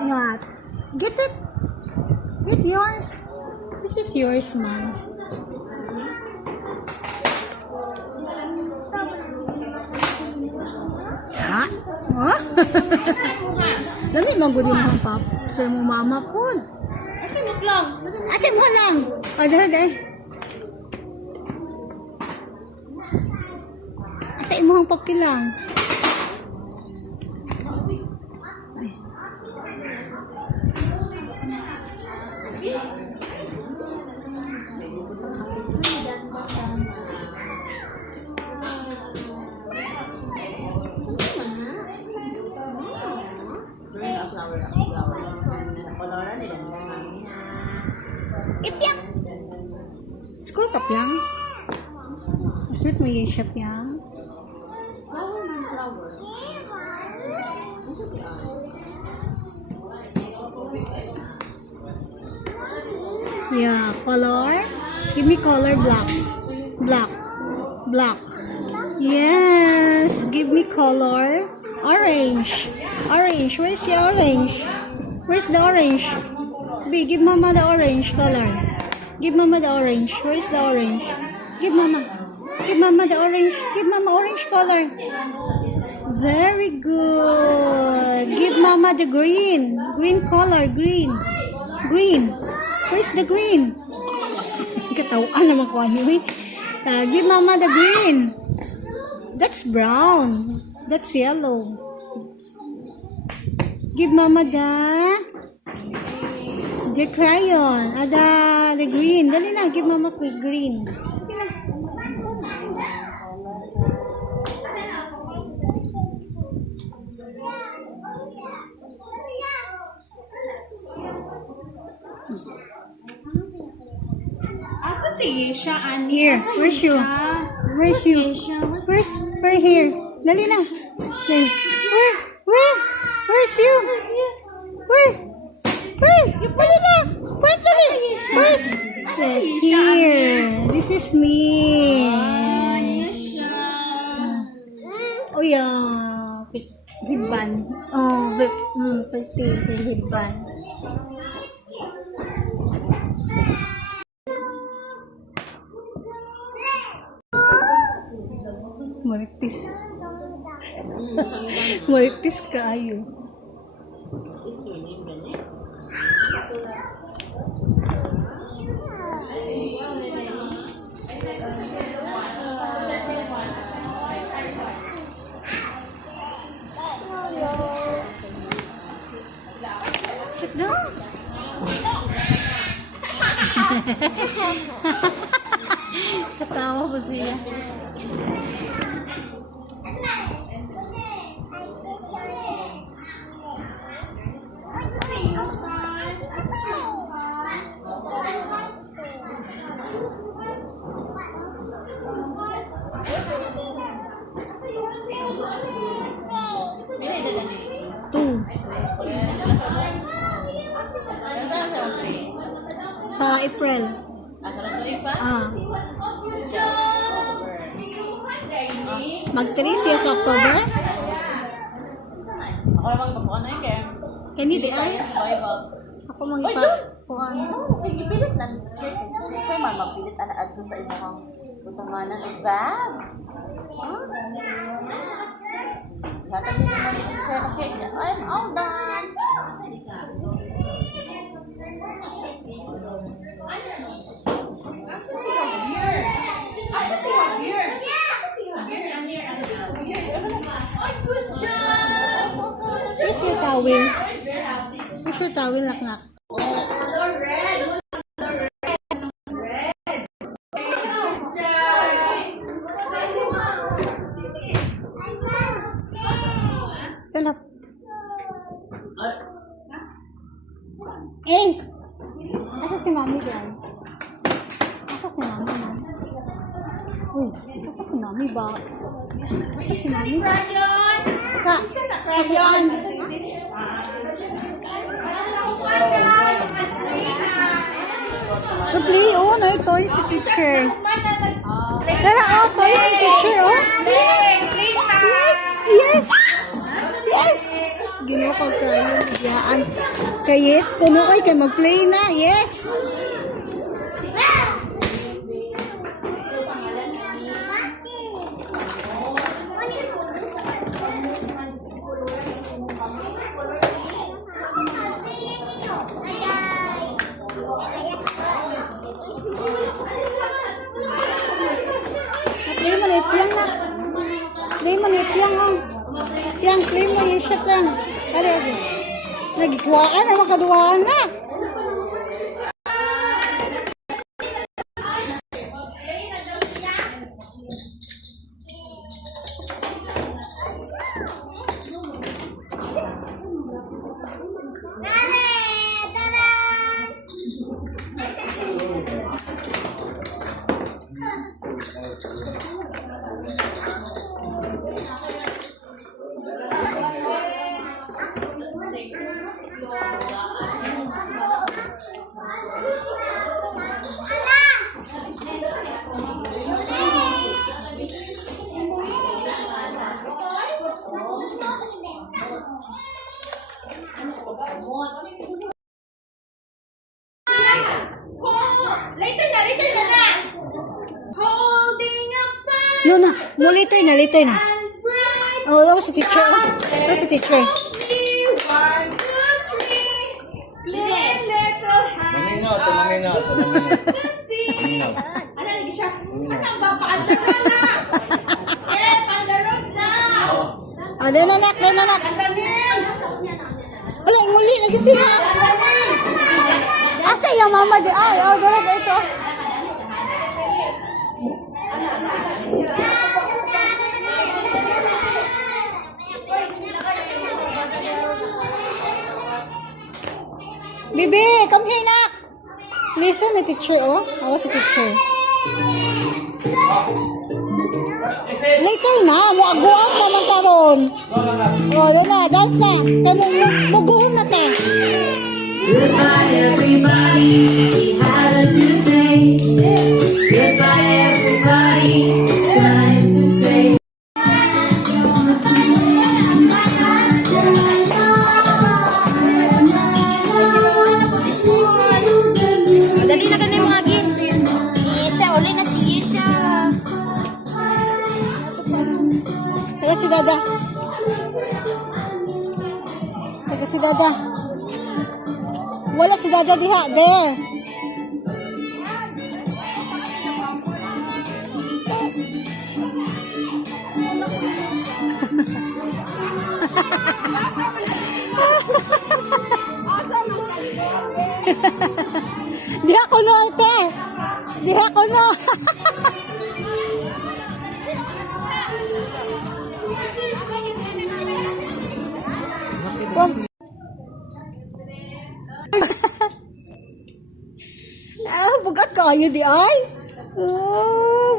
What? Get it. Get yours. This is yours, man. Ha? Oh? Dami maguli mo ang pap. Sa mo mama po. Asimot lang. Asim mo lang. O, dahil. Asim mo ang papi lang. Ipyang. School ka piyang. Aswit mo yung siya piyang. Yeah, color. Give me color black. Black. Black. Yes, give me color. Orange. Orange. Where's the orange? Where's the orange? B, give mama the orange color. Give mama the orange. Where's the orange? Give mama. Give mama the orange. Give mama orange color. Very good. Give mama the green. Green color. Green. Green. Where's the green? Katawaan naman ko anyway. Give mama the green. That's brown. That's yellow. Give mama the crayon. The green. Dali na. Give mama quick green. Asa si Yesha, Ani? Here. Asa Where's you? Yesha? Where's you? Yesha? Where's here? Dali na. Dali. Where's you? Where? Dali na. Point dali. Where's? Here. This is me. Yesha. Oh yeah. Hidban. Oh, pretty. Hidban. Maripis. Maripis kayo. Sit down. Katawa po siya. Sa April. Mag-3 siya sa October? Ako namang kapuan na yun kaya. Kani di ay? Ako mag-ipakuan. Pipilit na. Sir, magpilit na adto sa imong utanganan ng bag. Hatag din naman yung sir na cake. I'm all done. Ay, good job! Where's your towel? Where's your towel, naknak? Color red! Stand up. Ace! Asa si mami dyan? Asa si mami, man? Uy, asa si mami ba? Asa si mami? Ka! Kabuan! Play, oh, na toy si teacher. Tara, oh, toy si teacher, oh. Yes, yes. Yes! Ginoo ko crayon. Iyaan. Kay yes, kuno kay mag-play na. Yes! Play mo na ipiyang na. Play mo na ipiyang oh. Piyang, play mo yung siya lang. Ali. Nagikuhaan na makaduwaan na. Later na. Holding up No, no. Mo later na. Oh, that was a teacher. That was a teacher. 1, 2, 3. Play little hands Maminat. the sea. Ano lagi siya? Ano ba? Paandaran na. Pandarot na. Ah, then anak. Gandanin. Wala, muli lagi sila. Asa yung mama di? Ay, oh, dala ba ito? Bibi, come here na. Listen, the teacher, oh. I was a teacher. Later na, muaguan pa man taron. Oh, dala, dance na. Kaya muguhon na ta. Goodbye, everybody. We had a good day. Goodbye, everybody. It's time to say. Dali na ganun mga gin. Si Yesha, uli na si Yesha. Teka si Dada. Wala si Dada diha. There. Diha ko no, ate. Diha ko no. Bugat kayo di ay.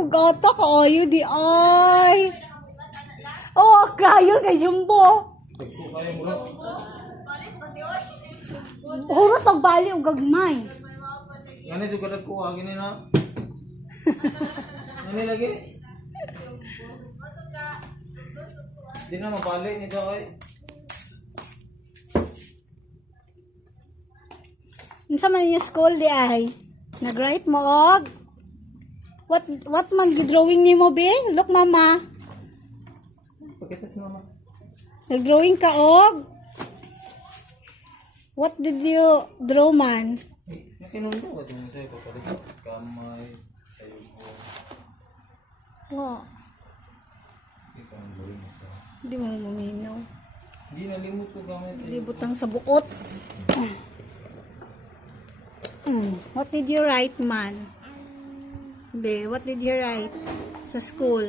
Bugata kayo di ay. Oh, kayo kay Jumbo. Hurot pagbali og gagmay. Ano juga nagkuha gini na? Ano lagi? Di na mapali nito ay. Unsa man yung school di ay? Nag-write mo og what man drawing nimo be? Look mama. Pakita si mama. Nag-drawing ka og what did you draw man? Nakinundo ka din sa'yo papalit. Kamay, sayo ko. Wa, Ikaw ang gawin mo sa... di mo maminaw. Hindi nalimot ko gamit. Libutang sa buot. What did you write man? Be, what did you write sa school?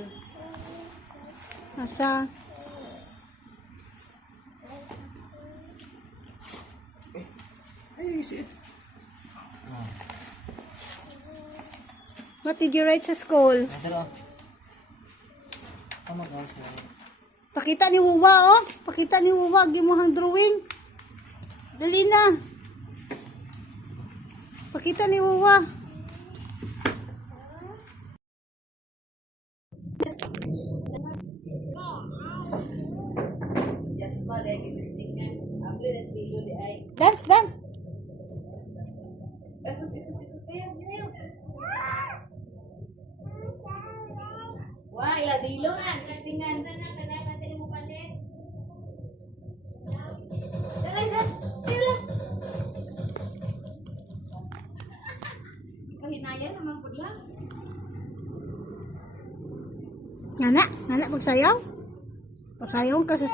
Asa? Ay, shit. What did you write sa school? Adara. Tama ka sa... Pakita ni Wuwa, oh. Pakita ni Wuwa, gimuhang drawing. Dali na. Pakita ni Wuwa. Yes, ba dahil ginistingan. Abre na stilo di ay. Dance, dance. Isus sayo. Wah, ila dilo na ginistingan. Dala. Kahinaya naman po lang. Ngana, ngana pagsayaw. Pasayaw kasi